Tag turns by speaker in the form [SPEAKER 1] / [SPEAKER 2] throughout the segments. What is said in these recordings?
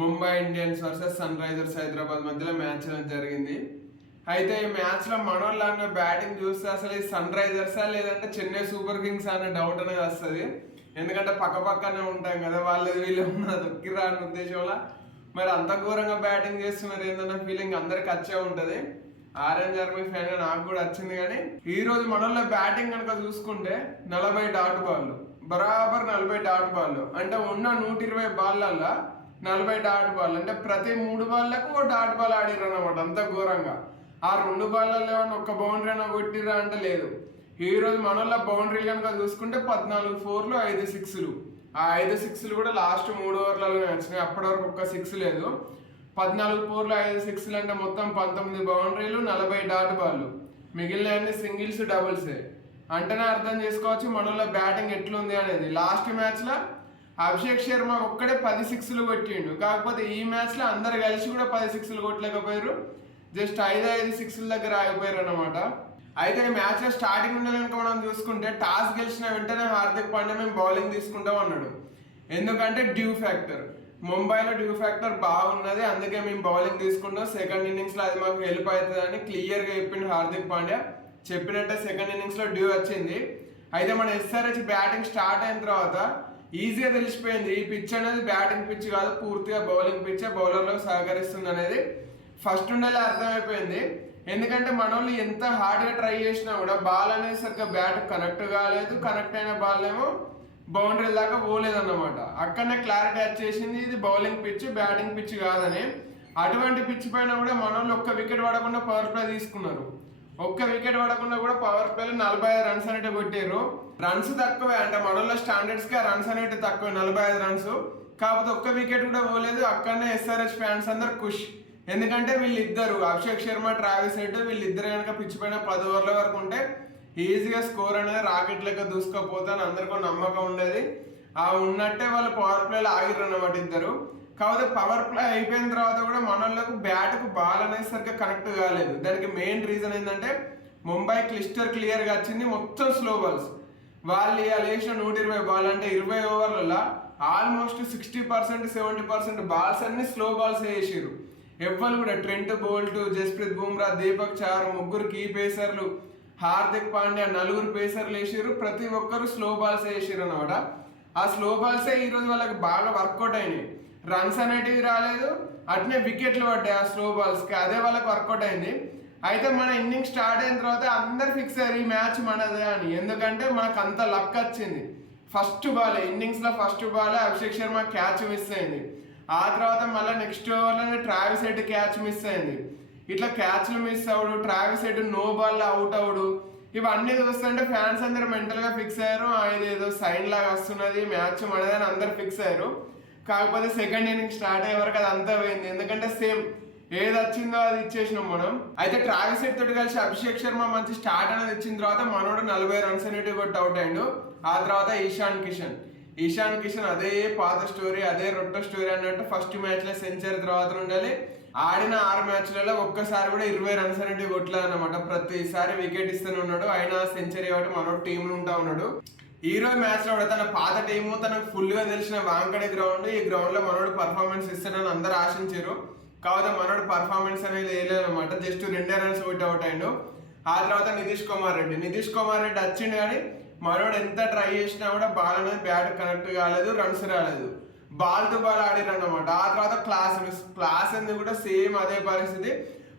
[SPEAKER 1] Mumbai Indians versus Sunrisers Hyderabad మధ్యలో match జరిగింది. అయితే ఈ మ్యాచ్లో మనోళ్ళు అన్న బ్యాటింగ్ చూస్తే అసలు ఈ సన్ రైజర్సా లేదంటే చెన్నై సూపర్ కింగ్స్ అనే డౌట్ అనేది వస్తుంది. ఎందుకంటే పక్క పక్కనే ఉంటాం కదా వాళ్ళు వీళ్ళు ఉన్న దొక్కిరా అనే ఉద్దేశంలో. మరి అంత ఘోరంగా బ్యాటింగ్ చేస్తున్నారు ఏందన్న ఫీలింగ్ అందరికి వచ్చే ఉంటుంది. ఆరెంజ్ ఆర్మీ ఫ్యాన్గా నాకు కూడా వచ్చింది కానీ ఈ రోజు మనలో బ్యాటింగ్ కనుక చూసుకుంటే నలభై డాట్ బాల్ బరాబర్ నలభై డాట్ బాల్ అంటే ఉన్న నూట ఇరవై బాళ్ళల్లో నలభై డాట్ బాల్ అంటే ప్రతి మూడు బాళ్ళకు ఒక డాట్ బాల్ ఆడిర్రు అనమాట అంత ఘోరంగా. ఆ రెండు బాల్లలో ఏమన్నా ఒక్క బౌండరీ అయినా కొట్టిరా అంటే లేదు. ఈ రోజు మనలో బౌండరీలు కనుక చూసుకుంటే పద్నాలుగు ఫోర్లు ఐదు సిక్స్లు ఆ ఐదు సిక్స్లు కూడా లాస్ట్ మూడు ఓవర్లలో వచ్చినాయి అప్పటి వరకు ఒక్క సిక్స్ లేదు. పద్నాలుగు ఫోర్లు ఐదు సిక్స్లు అంటే మొత్తం పంతొమ్మిది బౌండరీలు నలభై డాట్ బాళ్ళు మిగిలిన అన్ని సింగిల్స్ డబుల్సే అంటేనే అర్థం చేసుకోవచ్చు మనలో బ్యాటింగ్ ఎట్లుంది అనేది. లాస్ట్ మ్యాచ్లో అభిషేక్ శర్మ ఒక్కడే పది సిక్స్లు కొట్టిండు. కాకపోతే ఈ మ్యాచ్లో అందరు కలిసి కూడా పది సిక్స్లు కొట్టలేకపోయారు. జస్ట్ ఐదు ఐదు సిక్స్ల దగ్గర ఆగిపోయారు అనమాట అయితే మ్యాచ్లో స్టార్టింగ్ ఉండే కనుక మనం చూసుకుంటే టాస్ గెలిచిన వెంటనే హార్దిక్ పాండ్యా మేము బౌలింగ్ తీసుకుంటాం అన్నాడు. ఎందుకంటే డ్యూ ఫ్యాక్టర్. ముంబైలో డ్యూ ఫ్యాక్టర్ బాగున్నది అందుకే మేము బౌలింగ్ తీసుకుంటాం. సెకండ్ ఇన్నింగ్స్లో అది మాకు హెల్ప్ అవుతుంది అని క్లియర్గా చెప్పిండు హార్దిక్ పాండ్యా. చెప్పినట్టే సెకండ్ ఇన్నింగ్స్లో డ్యూ వచ్చింది. అయితే మన ఎస్ఆర్హెచ్ బ్యాటింగ్ స్టార్ట్ అయిన తర్వాత ఈజీగా తెలిసిపోయింది. ఈ పిచ్ అనేది బ్యాటింగ్ పిచ్ కాదు పూర్తిగా బౌలింగ్ పిచ్చే బౌలర్లకు సహకరిస్తుంది అనేది ఫస్ట్ ఉండేలా అర్థమైపోయింది. ఎందుకంటే మన వాళ్ళు ఎంత హార్డ్గా ట్రై చేసినా కూడా బాల్ అనేది సరిగ్గా బ్యాట్ కనెక్ట్ కాలేదు. కనెక్ట్ అయిన బాల్ ఏమో బౌండరీ దాకా పోలేదన్నమాట. అక్కడనే క్లారిటీ వచ్చేసింది. ఇది బౌలింగ్ పిచ్ బ్యాటింగ్ పిచ్ కాదని. అటువంటి పిచ్ పైన కూడా మన వాళ్ళు ఒక్క వికెట్ పడకుండా పవర్ ప్లే తీసుకున్నారు. ఒక్క వికెట్ పడకుండా కూడా పవర్ ప్లేలో నలభై ఐదు రన్స్ అనేవి కొట్టారు రన్స్ తక్కువే అంటే మనలో స్టాండర్డ్స్కి రన్స్ అనేవి తక్కువే నలభై ఐదు రన్స్. కాకపోతే ఒక్క వికెట్ కూడా పోలేదు అక్కడనే ఎస్ఆర్ఎస్ ఫ్యాన్స్ అందరు ఖుష్. ఎందుకంటే వీళ్ళిద్దరు అభిషేక్ శర్మ ట్రావెల్స్ హెడ్ వీళ్ళిద్దరు కనుక పిచ్చి పైన పది ఓవర్ల వరకు ఉంటే ఈజీగా స్కోర్ అనేది రాకెట్ లెక్క దూసుకపోతాను అందరికీ నమ్మకం ఉండేది. ఆ ఉన్నట్టే వాళ్ళు పవర్ ప్లేలో ఆగిర్రు అన్నమాట ఇద్దరు. కాకపోతే పవర్ ప్లే అయిపోయిన తర్వాత కూడా మనోళ్ళకు బ్యాట్కు బాల్ అనేది సరిగ్గా కనెక్ట్ కాలేదు. దానికి మెయిన్ రీజన్ ఏంటంటే ముంబై క్లిస్టర్ క్లియర్గా వచ్చింది మొత్తం స్లో బాల్స్ వాళ్ళు ఇవాళ వేసిన నూట ఇరవై బాల్ అంటే ఇరవై ఓవర్లలో almost sixty percent seventy percent balls అన్ని స్లో బాల్స్ వేసారు ఎవ్వరు కూడా ట్రెంట్ బోల్ట్ జస్ప్రీత్ బుమ్రా దీపక్ చార్ ముగ్గురు కీ పేసర్లు హార్దిక్ పాండ్యా నలుగురు పేసర్లు వేసారు ప్రతి ఒక్కరు స్లో బాల్స్ వేసారు అనమాట ఆ స్లో బాల్సే ఈరోజు వాళ్ళకి బాగా వర్కౌట్ అయినాయి. రన్స్ అనేటివి రాలేదు. అట్నే వికెట్లు పడ్డాయి ఆ స్లో బాల్స్కి అదే వాళ్ళకి వర్కౌట్ అయింది. అయితే మన ఇన్నింగ్ స్టార్ట్ అయిన తర్వాత అందరు ఫిక్స్ అయ్యారు ఈ మ్యాచ్ మనదే అని. ఎందుకంటే మనకు అంత లక్ వచ్చింది ఫస్ట్ బాల్ ఇన్నింగ్స్లో first ball Abhishek Sharma catch miss అయింది. ఆ తర్వాత మళ్ళీ నెక్స్ట్ ఓవర్లోనే ట్రావిస్ హెడ్ క్యాచ్ మిస్ అయింది. ఇట్లా క్యాచ్లు miss అవుడు Travis Head no ball out అవుడు ఇవన్నీ చూస్తుంటే ఫ్యాన్స్ అందరు మెంటల్గా ఫిక్స్ అయ్యారు. ఇది ఏదో సైన్ లాగా వస్తున్నది మ్యాచ్ మనదే అని అందరు ఫిక్స్ అయ్యారు. కాకపోతే సెకండ్ ఇన్నింగ్ స్టార్ట్ అయ్యే వరకు అది అంతా పోయింది. ఎందుకంటే సేమ్ ఏది వచ్చిందో అది ఇచ్చేసినాం మనం. అయితే ట్రావిస్ హెడ్ తోటి కలిసి అభిషేక్ శర్మ మంచి స్టార్ట్ అనేది ఇచ్చిన తర్వాత మనోడు నలభై రన్స్ అనేటివి కొట్టి అవుట్ అయ్యాడు. ఆ తర్వాత ఈశాన్ కిషన్. ఈశాన్ కిషన్ అదే పాత స్టోరీ అదే రొట్ట స్టోరీ అన్నట్టు ఫస్ట్ మ్యాచ్లో సెంచరీ తర్వాత ఉండాలి. ఆడిన ఆరు మ్యాచ్లలో ఒక్కసారి కూడా ఇరవై రన్స్ అనేటివి కొట్టలేదు అనమాట ప్రతిసారి వికెట్ ఇస్తూనే ఉన్నాడు. అయినా సెంచరీ కాబట్టి మనోడు టీంలో ఉంటా ఉన్నాడు. హీరో మ్యాచ్లో మ్యాచ్లో కూడా తన పాత టీము తనకు ఫుల్గా తెలిసిన వాంకడే గ్రౌండ్ ఈ గ్రౌండ్లో మనోడు పర్ఫార్మెన్స్ ఇస్తాడని అందరు ఆశించారు. కాకపోతే మనోడు పర్ఫార్మెన్స్ అనేది వేయలేదు అనమాట జస్ట్ రెండే రన్స్ కొట్టి అవుట్ అయ్యిండు. ఆ తర్వాత నితీష్ కుమార్ రెడ్డి. నితీష్ కుమార్ రెడ్డి వచ్చిండు కానీ మనోడు ఎంత ట్రై చేసినా కూడా బాల్ అనేది బ్యాట్ కనెక్ట్ కాలేదు రన్స్ రాలేదు. బాల్ టు బాల్ ఆడిరు అనమాట ఆ తర్వాత క్లాస్ మిస్ క్లాస్ అనేది కూడా సేమ్ అదే పరిస్థితి.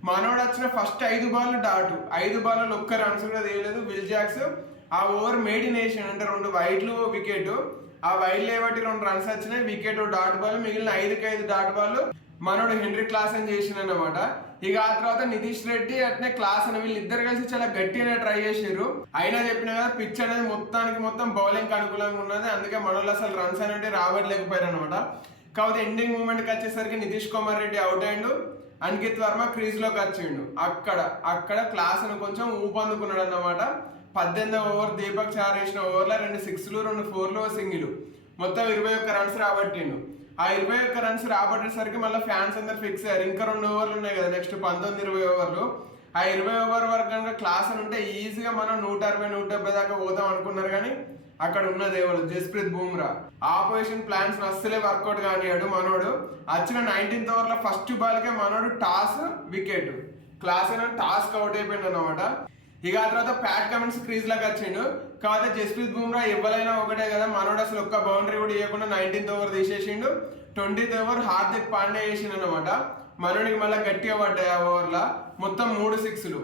[SPEAKER 1] మనోడు వచ్చిన ఫస్ట్ ఐదు బాల్ డాటు ఐదు బాల్ ఒక్క రన్స్ కూడా తీయలేదు విల్ జాక్స్ ఆ ఓవర్ మేడినేషన్ అంటే రెండు వైట్లు వికెట్. ఆ వైట్ లేబట్టి రెండు రన్స్ వచ్చినాయి? వికెట్ డాట్ బాల్ మిగిలిన ఐదుకి ఐదు డాట్ బాల్ మనోడు హెన్రీ క్లాస్ అని చేసిన అనమాట ఇక ఆ తర్వాత నితీష్ రెడ్డి అట్నే క్లాస్ అని వీళ్ళిద్దరు కలిసి చాలా గట్టిగా ట్రై చేసారు అయినా చెప్పిన కదా పిచ్ అనేది మొత్తానికి మొత్తం బౌలింగ్ అనుకూలంగా ఉన్నది. అందుకే మనోళ్ళు అసలు రన్స్ అనేది రావట్లేకపోయారు అనమాట కాకపోతే ఎండింగ్ మూమెంట్కి వచ్చేసరికి నితీష్ కుమార్ రెడ్డి అవుట్ అయ్యిండు. అంకిత్ వర్మ క్రీజ్లోకి వచ్చిండు. అక్కడ అక్కడ క్లాస్ను కొంచెం ఊపందుకున్నాడు అన్నమాట పద్దెనిమిది ఓవర్ దీపక్ చార్ వేసిన ఓవర్లో రెండు సిక్స్లు రెండు ఫోర్లు సింగిల్. మొత్తం ఇరవై ఒక్క రన్స్ రాబట్టిండు. ఆ ఇరవై ఒక్క రన్స్ రాబట్టేసరికి మళ్ళీ ఫ్యాన్స్ అందరు ఫిక్స్ అయ్యారు. ఇంకా రెండు ఓవర్లు ఉన్నాయి కదా నెక్స్ట్ పంతొమ్మిది ఇరవై ఓవర్లు. ఆ ఇరవై ఓవర్ వరకు కనుక క్లాస్ అని ఉంటే ఈజీగా మనం నూట అరవై నూట డెబ్బై దాకా పోతాం అనుకున్నారు కానీ అక్కడ ఉన్నది ఎవరు? జస్ప్రీత్ బూమ్రా. ఆపోజిషన్ ప్లాన్స్ అస్సలే వర్కౌట్ కానియాడు మనోడు. వచ్చిన నైన్టీన్త్ ఓవర్లో ఫస్ట్ బాల్కే మనోడు టాస్ వికెట్ క్లాస్ అయినా టాస్క్ అవుట్ అయిపోయింది అనమాట ఇక ఆ తర్వాత ప్యాట్ కమెంట్స్ క్రీజ్ లాగా వచ్చిండు. కాకపోతే జస్ప్రీత్ బుమ్రా ఇవ్వలైనా ఒకటే కదా మనోడు అసలు ఒక్క బౌండరీ కూడా ఇవ్వకుండా నైన్టీన్త్ ఓవర్ తీసేసిండు. ట్వంటీత్ ఓవర్ హార్దిక్ పాండే వేసిండు అనమాట మనోడికి మళ్ళీ గట్టిగా పడ్డాయి ఆ ఓవర్లో మొత్తం మూడు సిక్స్లు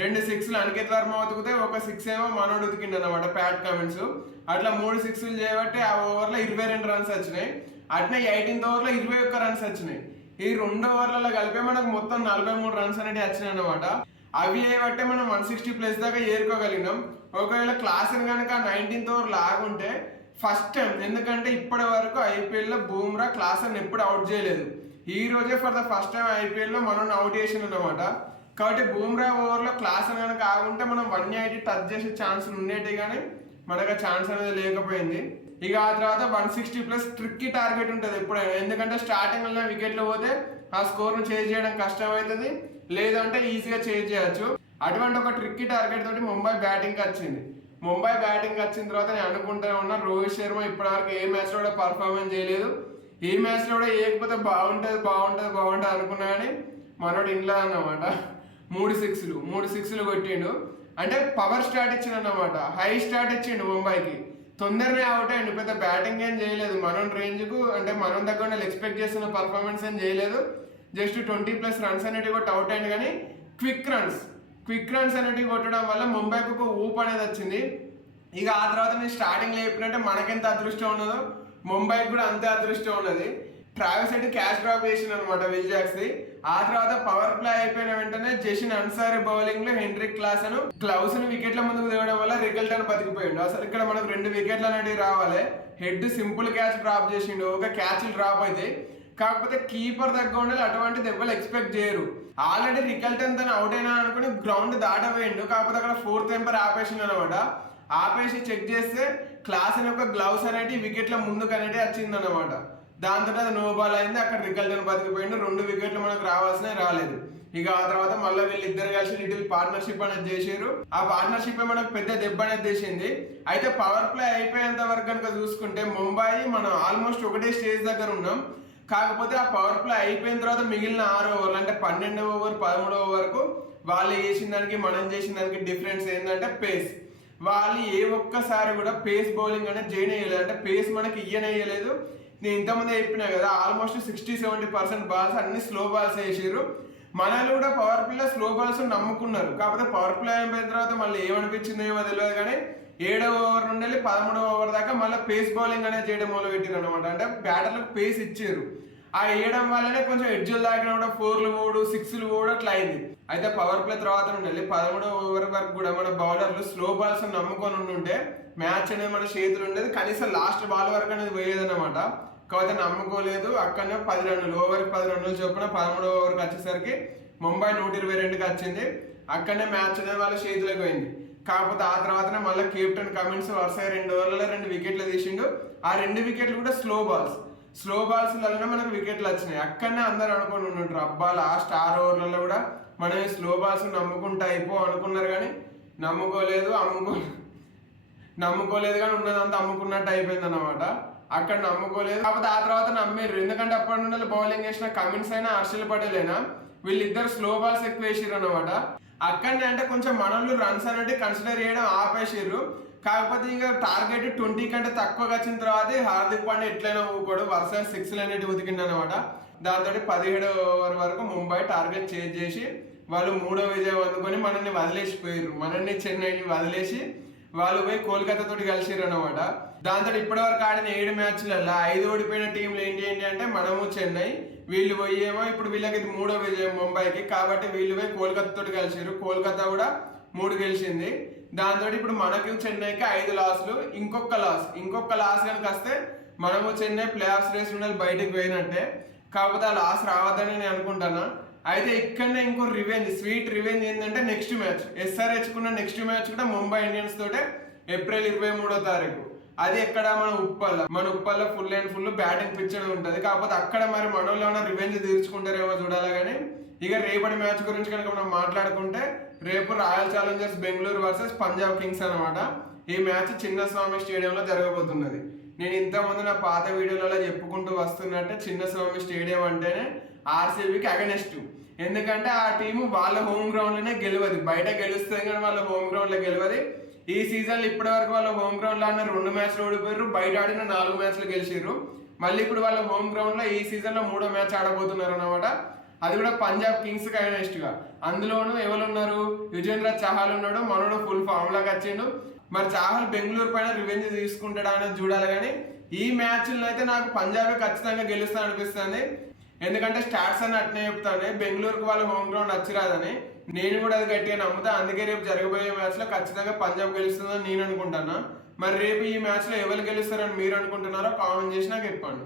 [SPEAKER 1] రెండు సిక్స్లు అనికేత్ వర్మ ఉతికితే ఒక సిక్స్ ఏమో మనోడు ఉతికిండు అనమాట ప్యాట్ కమెంట్స్. అట్లా మూడు సిక్స్లు చేయబట్టి ఆ ఓవర్లో ఇరవై రెండు రన్స్ వచ్చినాయి. అట్నే ఎయిటీన్త్ ఓవర్లో ఇరవై ఒక్క రన్స్ వచ్చినాయి. ఈ రెండు ఓవర్లలో కలిపి మనకు మొత్తం నలభై మూడు రన్స్ అనేవి వచ్చినాయి అనమాట అవి అయ్యబట్టే మనం వన్ సిక్స్టీ ప్లస్ దాకా ఏరుకోగలిగినాం. ఒకవేళ క్లాస్ కనుక నైన్టీన్త్ ఓవర్ లాగుంటే ఫస్ట్ టైం. ఎందుకంటే ఇప్పటి వరకు ఐపీఎల్లో బూమ్రా క్లాస్ అని ఎప్పుడు అవుట్ చేయలేదు. ఈ రోజే ఫర్ ద ఫస్ట్ టైం ఐపీఎల్లో మనం అవుట్ చేసిన అనమాట కాబట్టి బూమ్రా ఓవర్లో క్లాస్ అని కనుక ఆగుంటే మనం వన్ ఎయిటీ టచ్ చేసే ఛాన్సులు ఉండేటి కానీ మనకు ఛాన్స్ అనేది లేకపోయింది. ఇక ఆ తర్వాత వన్ సిక్స్టీ ప్లస్ ట్రిక్కి టార్గెట్ ఉంటుంది ఎప్పుడైనా. ఎందుకంటే స్టార్టింగ్లో వికెట్లో వికెట్లు పోతే ఆ స్కోర్ను చేంజ్ చేయడం కష్టం అవుతుంది లేదంటే ఈజీగా చేంజ్ చేయొచ్చు. అటువంటి ఒక ట్రిక్కీ టార్గెట్ తోటి ముంబై బ్యాటింగ్ వచ్చింది ముంబై బ్యాటింగ్ వచ్చిన తర్వాత నేను అనుకుంటా ఉన్నా రోహిత్ శర్మ ఇప్పటివరకు ఏ మ్యాచ్లో కూడా పర్ఫార్మెన్స్ చేయలేదు. ఈ మ్యాచ్లో కూడా ఏకపోతే బాగుంటుంది బాగుంటుంది బాగుంటుంది అనుకున్నా కానీ మనోడు ఇంట్లో అన్నమాట. మూడు సిక్స్లు మూడు సిక్స్లు కొట్టిండు. అంటే పవర్ స్టార్ట్ ఇచ్చిండు అన్నమాట హై స్టార్ట్ ఇచ్చిండు ముంబైకి. తొందరనే అవుట్ అయ్యిండు పెద్ద బ్యాటింగ్ ఏం చేయలేదు. మనం రేంజ్కు అంటే మనం దగ్గర ఎక్స్పెక్ట్ చేస్తున్న పర్ఫార్మెన్స్ ఏం చేయలేదు. జస్ట్ ట్వంటీ ప్లస్ రన్స్ అనేటివి కూడా అవుట్ అయింది కానీ క్విక్ రన్స్. క్విక్ రన్స్ అనేటివి కొట్టడం వల్ల ముంబైకి ఒక ఊపు అనేది వచ్చింది. ఇక ఆ తర్వాత నేను స్టార్టింగ్లో చెప్పినట్టే మనకెంత అదృష్టం ఉన్నదో ముంబైకి కూడా అంతే అదృష్టం ఉన్నది. ట్రావెల్స్ అంటే క్యాష్ డ్రాప్ చేసిన అనమాట విల్జాక్స్ ది ఆ తర్వాత పవర్ ప్లే అయిపోయిన వెంటనే జషన్ అన్సారి బౌలింగ్లో హెన్రిక్ క్లాస్ అను క్లౌస్ని వికెట్ల ముందుకు తేవడం వల్ల రికల్ట్ అని బతికిపోయిండు. అసలు ఇక్కడ మనకు రెండు వికెట్లు అనేవి రావాలి. హెడ్ సింపుల్ క్యాచ్ డ్రాప్ చేసిండు. ఒక క్యాచ్ డ్రాప్ అయితే కాకపోతే కీపర్ దగ్గర ఉండాలి అటువంటి దెబ్బలు ఎక్స్పెక్ట్ చేయరు. ఆల్రెడీ రికల్టన్ తను అవుట్ అయినా అనుకుని గ్రౌండ్ దాటపోయిండు కాకపోతే అక్కడ ఫోర్త్ ఎంపర్ ఆపేసిండు అనమాట ఆపేసి చెక్ చేస్తే క్లాస్ అని ఒక గ్లౌస్ అనేటి వికెట్ల ముందుకు అనేది వచ్చింది అనమాట దాంతో అది నో బాల్ అయింది అక్కడ రికల్టన్ బతికిపోయిండు. రెండు వికెట్లు మనకు రావాల్సినవి రాలేదు. ఇక ఆ తర్వాత మళ్ళీ వీళ్ళిద్దరు కలిసి లిటిల్ పార్ట్నర్షిప్ అనేది చేశారు. ఆ పార్ట్నర్షిప్ మనకు పెద్ద దెబ్బ అనేది చేసింది అయితే పవర్ ప్లే అయిపోయేంత వరకు కనుక చూసుకుంటే ముంబై మనం ఆల్మోస్ట్ ఒకటే స్టేజ్ దగ్గర ఉన్నాం. కాకపోతే ఆ పవర్ ప్లే అయిపోయిన తర్వాత మిగిలిన ఆరు ఓవర్లు అంటే పన్నెండవ ఓవర్ పదమూడవ వరకు వాళ్ళు చేసిన దానికి మనం చేసిన దానికి డిఫరెన్స్ ఏంటంటే పేస్ వాళ్ళు ఏ ఒక్కసారి కూడా పేస్ బౌలింగ్ అనేది చేయనేయలేదు అంటే పేస్ మనకి ఇయ్యనేయలేదు నేను ఇంతమంది చెప్పినా కదా almost sixty seventy percent balls అన్ని స్లో బాల్స్ వేసారు మనల్ని కూడా పవర్ ప్లే స్లో బాల్స్ నమ్ముకున్నారు. కాకపోతే పవర్ ప్లే అయిపోయిన తర్వాత మళ్ళీ ఏమనిపించిందో ఏమో తెలియదు కానీ ఏడవ ఓవర్ నుండి వెళ్ళి పదమూడవ ఓవర్ దాకా మళ్ళీ పేస్ బౌలింగ్ అనేది చేయడం మొదలు పెట్టారు అనమాట అంటే బ్యాటర్లకు పేస్ ఇచ్చారు. ఆ వేయడం వల్లనే కొంచెం ఎడ్జులు దాకిన కూడా ఫోర్లు మూడు సిక్స్లు మూడు అట్లా అయింది. అయితే పవర్ ప్లే తర్వాత నుండి వెళ్ళి పదమూడవ ఓవర్ వరకు కూడా మన బౌలర్లు స్లో బాల్స్ నమ్ముకొని ఉండుంటే మ్యాచ్ అనేది మన చేతులు ఉండేది. కనీసం లాస్ట్ బాల్ వరకు అనేది పోయేదన్నమాట. కాకపోతే నమ్ముకోలేదు. అక్కడనే పది రన్నులు ఓవర్కి పది రన్నులు చొప్పున పదమూడవ ఓవర్కి వచ్చేసరికి ముంబై నూట ఇరవై రెండుకి వచ్చింది. అక్కడనే మ్యాచ్ అనేది వాళ్ళ చేతిలోకి పోయింది. కాకపోతే ఆ తర్వాతనే మళ్ళీ కెప్టెన్ కమిన్స్ వరుసగా రెండు ఓవర్లలో రెండు వికెట్లు తీసిండు. ఆ రెండు వికెట్లు కూడా స్లో బాల్స్ స్లో బాల్స్లలోనే మనకు వికెట్లు వచ్చినాయి. అక్కడనే అందరు అనుకుని ఉంటుంటారు అబ్బా లాస్ట్ ఆరు ఓవర్లలో కూడా మనం స్లో బాల్స్ నమ్ముకుంటా అయిపో అనుకున్నారు కానీ నమ్ముకోలేదు అమ్ముకో నమ్ముకోలేదు కానీ ఉన్నదంతా అమ్ముకున్నట్టు అయిపోయింది అనమాట అక్కడ నమ్ముకోలేదు. కాకపోతే ఆ తర్వాత నమ్మారు. ఎందుకంటే అప్పటి నుండి బౌలింగ్ చేసిన కమిన్స్ అయినా హర్షల్ పటేల్ అయినా వీళ్ళిద్దరు స్లో బాల్స్ ఎక్కువ వేసారు అనమాట అక్కడనే అంటే కొంచెం మనల్ని రన్స్ అనేది కన్సిడర్ చేయడం ఆపేసారు కాకపోతే ఇంకా టార్గెట్ ట్వంటీ కంటే తక్కువగా వచ్చిన తర్వాత హార్దిక్ పాండే ఎట్లయినా ఊకోడు వరుస సిక్స్ అనేవి ఉతికిండు అనమాట దాంతో పదిహేడు ఓవర్ వరకు ముంబై టార్గెట్ చేంజ్ చేసి వాళ్ళు మూడో విజయం అందుకొని మనల్ని వదిలేసిపోయారు మనల్ని చెన్నైని వదిలేసి వాళ్ళు పోయి కోల్కతాతో కలిసిరు అనమాట దాంతో ఇప్పటివరకు ఆడిన ఏడు మ్యాచ్లలో ఐదు ఓడిపోయిన టీంలు ఏంటి ఏంటి అంటే మనము చెన్నై వీళ్ళు పోయేమో ఇప్పుడు వీళ్ళకి ఇది మూడో విజయం ముంబైకి. కాబట్టి వీళ్ళు పోయి కోల్కతాతో తోటి కలిసిరు కోల్కతా కూడా మూడు గెలిచింది. దాంతో ఇప్పుడు మనకి చెన్నైకి ఐదు లాస్లు ఇంకొక లాస్. ఇంకొక లాస్ కనుక వస్తే మనము చెన్నై ప్లే ఆఫ్స్ రేస్ నుండి బయటకు పోయినట్టే. కాకపోతే ఆ లాస్ రావద్దని నేను అనుకుంటాను? అయితే ఇక్కడనే ఇంకో రివెంజ్ స్వీట్ రివెంజ్ ఏంటంటే నెక్స్ట్ మ్యాచ్ ఎస్ఆర్హెచ్ కున్న నెక్స్ట్ మ్యాచ్ కూడా ముంబై ఇండియన్స్ తోటే ఏప్రిల్ ఇరవై మూడో తారీఖు. అది ఎక్కడ? మన ఉప్పల్ల. మన ఉప్పల్ల full and full batting pitch ఉంటుంది. కాకపోతే అక్కడ మరి మనోళ్ళు ఏమైనా రివెంజ్ తీర్చుకుంటారేమో చూడాలి కానీ ఇక రేపటి మ్యాచ్ గురించి కనుక మనం మాట్లాడుకుంటే రేపు Royal Challengers Bengaluru versus Punjab Kings అనమాట ఈ మ్యాచ్ చిన్నస్వామి స్టేడియంలో జరగబోతున్నది. నేను ఇంతకుముందు నా పాత వీడియోలలో చెప్పుకుంటూ వస్తున్నట్టే చిన్న స్వామి స్టేడియం అంటేనే ఆర్సీబీకి అగనెస్ట్ ఎందుకంటే ఆ టీము వాళ్ళ హోమ్ గ్రౌండ్లోనే గెలవదు. బయట గెలుస్తుంది కానీ వాళ్ళ హోమ్ గ్రౌండ్లో గెలవదు. ఈ సీజన్లో ఇప్పటి వరకు వాళ్ళ హోమ్ గ్రౌండ్లో ఆడిన రెండు మ్యాచ్లు ఓడిపోయారు బయట ఆడిన నాలుగు మ్యాచ్లు గెలిచారు మళ్ళీ ఇప్పుడు వాళ్ళ హోమ్ గ్రౌండ్లో ఈ సీజన్లో మూడో మ్యాచ్ ఆడబోతున్నారు అన్నమాట. అది కూడా పంజాబ్ కింగ్స్ అగనెస్ట్గా. అందులోనూ ఎవరు ఉన్నారు యుజేంద్ర చహల్ ఉన్నాడు. మనోడు ఫుల్ ఫామ్ లాగా వచ్చిండు. మరి చాహల్ బెంగళూరు పైన రివెంజ్ తీసుకుంటాడా అనేది చూడాలి కానీ ఈ మ్యాచ్లో అయితే నాకు పంజాబే ఖచ్చితంగా గెలుస్తా అనిపిస్తుంది. ఎందుకంటే స్టాట్స్ అని అట్నే చెప్తాను. బెంగళూరుకు వాళ్ళ హోమ్ గ్రౌండ్ వచ్చిరాదని నేను కూడా అది గట్టిగా నమ్ముతా. అందుకే రేపు జరగబోయే మ్యాచ్లో ఖచ్చితంగా పంజాబ్ గెలుస్తుందని నేను అనుకుంటాను? మరి రేపు ఈ మ్యాచ్లో ఎవరు గెలుస్తారని మీరు అనుకుంటున్నారో? కామెంట్ చేసి నాకు చెప్పండి.